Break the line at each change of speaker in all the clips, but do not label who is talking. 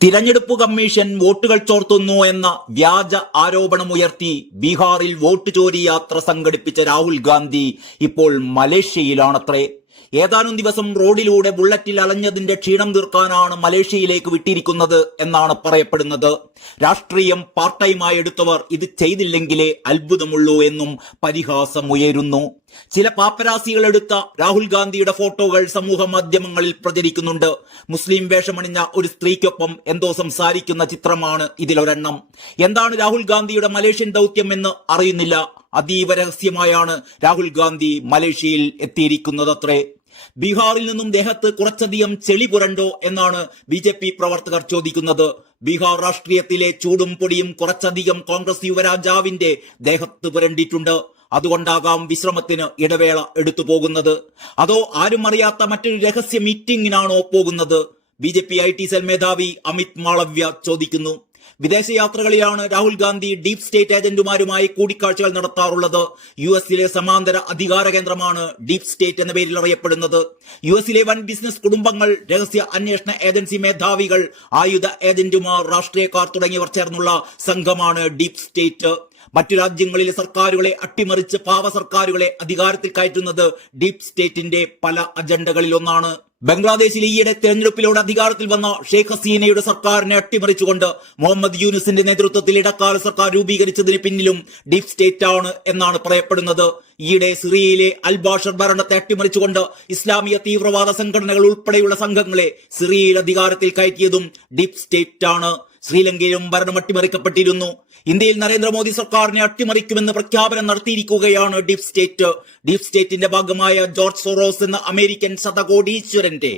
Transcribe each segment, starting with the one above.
തിരഞ്ഞെടുപ്പ് കമ്മീഷൻ വോട്ടുകൾ ചോർത്തുന്നു എന്ന വ്യാജ ആരോപണമുയർത്തി ബീഹാറിൽ വോട്ട് ചോരി യാത്ര സംഘടിപ്പിച്ച രാഹുൽ ഗാന്ധി ഇപ്പോൾ മലേഷ്യയിലാണത്രേ. ഏതാനും ദിവസം റോഡിലൂടെ ബുള്ളറ്റിൽ അലഞ്ഞതിന്റെ ക്ഷീണം തീർക്കാനാണ് മലേഷ്യയിലേക്ക് വിട്ടിരിക്കുന്നത് എന്നാണ് പറയപ്പെടുന്നത്. രാഷ്ട്രീയം പാർട്ട് ടൈമായി എടുത്തവർ ഇത് ചെയ്തില്ലെങ്കിലേ അത്ഭുതമുള്ളൂ എന്നും പരിഹാസം ഉയരുന്നു ചില പാപ്പരാസികൾ എടുത്ത രാഹുൽ ഗാന്ധിയുടെ ഫോട്ടോകൾ സമൂഹ മാധ്യമങ്ങളിൽ പ്രചരിക്കുന്നുണ്ട്. മുസ്ലിം വേഷമണിഞ്ഞ ഒരു സ്ത്രീക്കൊപ്പം എന്തോ സംസാരിക്കുന്ന ചിത്രമാണ് ഇതിലൊരെണ്ണം. എന്താണ് രാഹുൽ ഗാന്ധിയുടെ മലേഷ്യൻ ദൗത്യം എന്ന് അറിയുന്നില്ല. അതീവ രഹസ്യമായാണ് രാഹുൽ ഗാന്ധി മലേഷ്യയിൽ എത്തിയിരിക്കുന്നതത്രേ. ബീഹാറിൽ നിന്നും ദേഹത്ത് കുറച്ചധികം ചെളി പുരണ്ടോ എന്നാണ് ബി ജെ പി പ്രവർത്തകർ ചോദിക്കുന്നത്. ബീഹാർ രാഷ്ട്രീയത്തിലെ ചൂടും പൊടിയും കുറച്ചധികം കോൺഗ്രസ് യുവരാജാവിന്റെ ദേഹത്ത് പുരണ്ടിട്ടുണ്ട്. അതുകൊണ്ടാകാം വിശ്രമത്തിന് ഇടവേള എടുത്തു പോകുന്നത്. അതോ ആരും അറിയാത്ത മറ്റൊരു രഹസ്യ മീറ്റിംഗിനാണോ പോകുന്നത്? B J P I T cell മേധാവി അമിത് മാളവ്യ ചോദിക്കുന്നു. വിദേശയാത്രകളിലാണ് രാഹുൽ ഗാന്ധി ഡീപ് സ്റ്റേറ്റ് ഏജന്റുമാരുമായി കൂടിക്കാഴ്ചകൾ നടത്താറുള്ളത്. യു എസിലെ സമാന്തര അധികാര കേന്ദ്രമാണ് ഡീപ് സ്റ്റേറ്റ് എന്ന പേരിൽ അറിയപ്പെടുന്നത്. യു എസിലെ വൻ ബിസിനസ് കുടുംബങ്ങൾ രഹസ്യ അന്വേഷണ ഏജൻസി മേധാവികൾ ആയുധ ഏജന്റുമാർ രാഷ്ട്രീയക്കാർ തുടങ്ങിയവർ ചേർന്നുള്ള സംഘമാണ് ഡീപ് സ്റ്റേറ്റ്. മറ്റു രാജ്യങ്ങളിലെ സർക്കാരുകളെ അട്ടിമറിച്ച് പാവ സർക്കാരുകളെ അധികാരത്തിൽ കയറ്റുന്നത് ഡീപ് സ്റ്റേറ്റിന്റെ പല അജണ്ടകളിലൊന്നാണ്. ബംഗ്ലാദേശിൽ ഈയിടെ തെരഞ്ഞെടുപ്പിലൂടെ അധികാരത്തിൽ വന്ന ഷെയ്ഖ് ഹസീനയുടെ സർക്കാരിനെ അട്ടിമറിച്ചുകൊണ്ട് മുഹമ്മദ് യൂനുസിന്റെ നേതൃത്വത്തിൽ ഇടക്കാല സർക്കാർ രൂപീകരിച്ചതിന് പിന്നിലും ഡീപ് സ്റ്റേറ്റ് ആണ് എന്നാണ് പറയപ്പെടുന്നത്. ഈയിടെ സിറിയയിലെ അൽബാഷർ ഭരണത്തെ അട്ടിമറിച്ചുകൊണ്ട് ഇസ്ലാമിക തീവ്രവാദ സംഘടനകൾ ഉൾപ്പെടെയുള്ള സംഘങ്ങളെ സിറിയയിൽ അധികാരത്തിൽ കയറ്റിയതും ഡീപ് സ്റ്റേറ്റ് ആണ്. ശ്രീലങ്കയിലും ഭരണം അട്ടിമറിക്കപ്പെട്ടിരുന്നു. ഇന്ത്യയിൽ നരേന്ദ്രമോദി സർക്കാരിനെ അട്ടിമറിക്കുമെന്ന് പ്രഖ്യാപനം നടത്തിയിരിക്കുകയാണ് ഡീപ് സ്റ്റേറ്റ്. ഡീപ് സ്റ്റേറ്റിന്റെ ഭാഗമായ ജോർജ് സോറോസ് എന്ന അമേരിക്കൻ ശതകോടീശ്വരന്റെ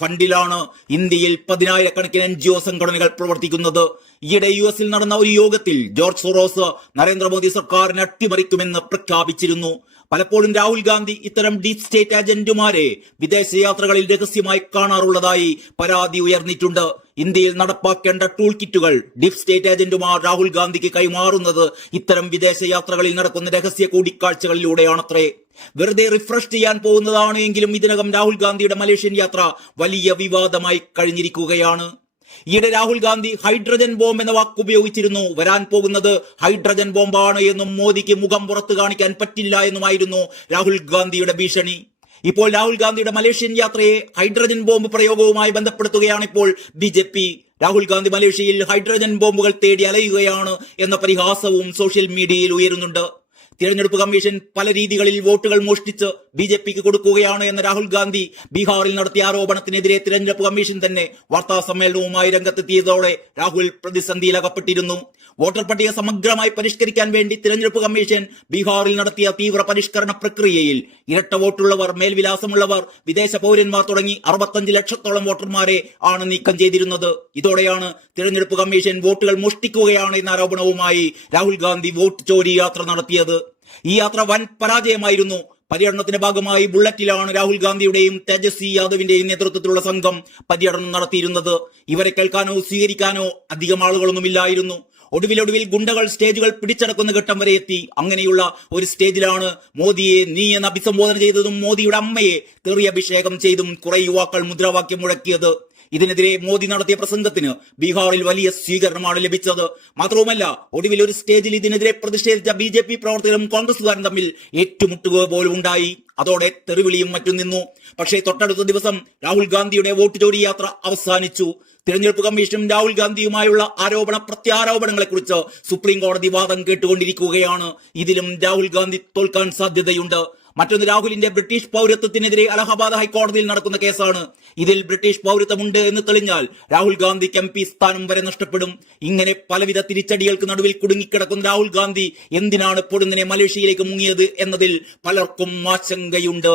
ഫണ്ടിലാണ് ഇന്ത്യയിൽ പതിനായിരക്കണക്കിന് എൻ ജി ഒ സംഘടനകൾ പ്രവർത്തിക്കുന്നത്. ഈയിടെ യു എസിൽ നടന്ന ഒരു യോഗത്തിൽ ജോർജ് സോറോസ് നരേന്ദ്രമോദി സർക്കാരിനെ അട്ടിമറിക്കുമെന്ന് പ്രഖ്യാപിച്ചിരുന്നു. പലപ്പോഴും രാഹുൽ ഗാന്ധി ഇത്തരം ഡീപ് സ്റ്റേറ്റ് ഏജന്റുമാരെ വിദേശയാത്രകളിൽ രഹസ്യമായി കാണാറുള്ളതായി പരാതി ഉയർന്നിട്ടുണ്ട്. ഇന്ത്യയിൽ നടപ്പാക്കേണ്ട ടൂൾ കിറ്റുകൾ ഡീപ് സ്റ്റേറ്റ് ഏജന്റുമാർ രാഹുൽ ഗാന്ധിക്ക് കൈമാറുന്നത് ഇത്തരം വിദേശ യാത്രകളിൽ നടക്കുന്ന രഹസ്യ കൂടിക്കാഴ്ചകളിലൂടെയാണത്രേ. വെറുതെ റിഫ്രഷ് ചെയ്യാൻ പോകുന്നതാണ് എങ്കിലും ഇതിനകം രാഹുൽ ഗാന്ധിയുടെ മലേഷ്യൻ യാത്ര വലിയ വിവാദമായി കഴിഞ്ഞിരിക്കുകയാണ്. ഈയിടെ രാഹുൽ ഗാന്ധി ഹൈഡ്രജൻ ബോംബ് എന്ന വാക്ക് ഉപയോഗിച്ചിരുന്നു. വരാൻ പോകുന്നത് ഹൈഡ്രജൻ ബോംബാണ് എന്നും മോദിക്ക് മുഖം പുറത്തു കാണിക്കാൻ പറ്റില്ല എന്നുമായിരുന്നു രാഹുൽ ഗാന്ധിയുടെ ഭീഷണി. ഇപ്പോൾ രാഹുൽ ഗാന്ധിയുടെ മലേഷ്യൻ യാത്രയെ ഹൈഡ്രജൻ ബോംബ് പ്രയോഗവുമായി ബന്ധപ്പെടുത്തുകയാണ് ഇപ്പോൾ B J P. Rahul Gandhi മലേഷ്യയിൽ ഹൈഡ്രജൻ ബോംബുകൾ തേടി അലയുകയാണ് എന്ന പരിഹാസവും സോഷ്യൽ മീഡിയയിൽ ഉയരുന്നുണ്ട്. തിരഞ്ഞെടുപ്പ് കമ്മീഷൻ പല രീതികളിൽ വോട്ടുകൾ മോഷ്ടിച്ച് ബി ജെ പിക്ക് കൊടുക്കുകയാണ് എന്ന രാഹുൽ ഗാന്ധി ബീഹാറിൽ നടത്തിയ ആരോപണത്തിനെതിരെ തിരഞ്ഞെടുപ്പ് കമ്മീഷൻ തന്നെ വാർത്താ സമ്മേളനവുമായി രംഗത്തെത്തിയതോടെ രാഹുൽ പ്രതിസന്ധിയിൽ അകപ്പെട്ടിരുന്നു വോട്ടർ പട്ടിക സമഗ്രമായി പരിഷ്കരിക്കാൻ വേണ്ടി തിരഞ്ഞെടുപ്പ് കമ്മീഷൻ ബീഹാറിൽ നടത്തിയ തീവ്ര പരിഷ്കരണ പ്രക്രിയയിൽ ഇരട്ട വോട്ടുള്ളവർ മേൽവിലാസമുള്ളവർ വിദേശ പൗരന്മാർ തുടങ്ങി അറുപത്തഞ്ച് ലക്ഷത്തോളം വോട്ടർമാരെ ആണ് നീക്കം ചെയ്തിരുന്നത്. ഇതോടെയാണ് തിരഞ്ഞെടുപ്പ് കമ്മീഷൻ വോട്ടുകൾ മോഷ്ടിക്കുകയാണ് എന്ന ആരോപണവുമായി രാഹുൽ ഗാന്ധി വോട്ട് ചോരി യാത്ര നടത്തിയത്. ഈ യാത്ര വൻ പരാജയമായിരുന്നു. പര്യടനത്തിന്റെ ഭാഗമായി ബുള്ളറ്റിലാണ് രാഹുൽ ഗാന്ധിയുടെയും തേജസ്വി യാദവിന്റെയും നേതൃത്വത്തിലുള്ള സംഘം പര്യടനം നടത്തിയിരുന്നത്. ഇവരെ കേൾക്കാനോ സ്വീകരിക്കാനോ അധികം ആളുകളൊന്നുമില്ലായിരുന്നു ഒടുവിലൊടുവിൽ ഗുണ്ടകൾ സ്റ്റേജുകൾ പിടിച്ചടക്കുന്ന ഘട്ടം വരെ എത്തി. അങ്ങനെയുള്ള ഒരു സ്റ്റേജിലാണ് മോദിയെ നീ എന്ന് അഭിസംബോധന ചെയ്തതും മോദിയുടെ അമ്മയെ തെറിയഭിഷേകം ചെയ്തും കുറെ യുവാക്കൾ മുദ്രാവാക്യം മുഴക്കിയത്. ഇതിനെതിരെ മോദി നടത്തിയ പ്രസംഗത്തിന് ബീഹാറിൽ വലിയ സ്വീകരണമാണ് ലഭിച്ചത്. മാത്രവുമല്ല ഒടുവിൽ ഒരു സ്റ്റേജിൽ ഇതിനെതിരെ പ്രതിഷേധിച്ച ബി ജെ പി പ്രവർത്തകരും കോൺഗ്രസുകാരും തമ്മിൽ ഏറ്റുമുട്ടുക പോലും ഉണ്ടായി. അതോടെ തെറിവിളിയും മറ്റും നിന്നു. പക്ഷേ തൊട്ടടുത്ത ദിവസം രാഹുൽ ഗാന്ധിയുടെ വോട്ട് ചോരി യാത്ര അവസാനിച്ചു. തിരഞ്ഞെടുപ്പ് കമ്മീഷനും രാഹുൽ ഗാന്ധിയുമായുള്ള ആരോപണ പ്രത്യാരോപണങ്ങളെ കുറിച്ച് സുപ്രീം കോടതി വാദം കേട്ടുകൊണ്ടിരിക്കുകയാണ്. ഇതിലും രാഹുൽ ഗാന്ധി തോൽക്കാൻ സാധ്യതയുണ്ട്. മറ്റൊന്ന് രാഹുലിന്റെ ബ്രിട്ടീഷ് പൗരത്വത്തിനെതിരെ അലഹബാദ് ഹൈക്കോടതിയിൽ നടക്കുന്ന കേസാണ്. ഇതിൽ ബ്രിട്ടീഷ് പൗരത്വമുണ്ട് എന്ന് തെളിഞ്ഞാൽ രാഹുൽ ഗാന്ധിക്ക് എം പി സ്ഥാനം വരെ നഷ്ടപ്പെടും. ഇങ്ങനെ പലവിധ തിരിച്ചടികൾക്ക് നടുവിൽ കുടുങ്ങിക്കിടക്കുന്ന രാഹുൽ ഗാന്ധി എന്തിനാണ് പൊടുന്നിനെ മലേഷ്യയിലേക്ക് മുങ്ങിയത് എന്നതിൽ പലർക്കും ആശങ്കയുണ്ട്.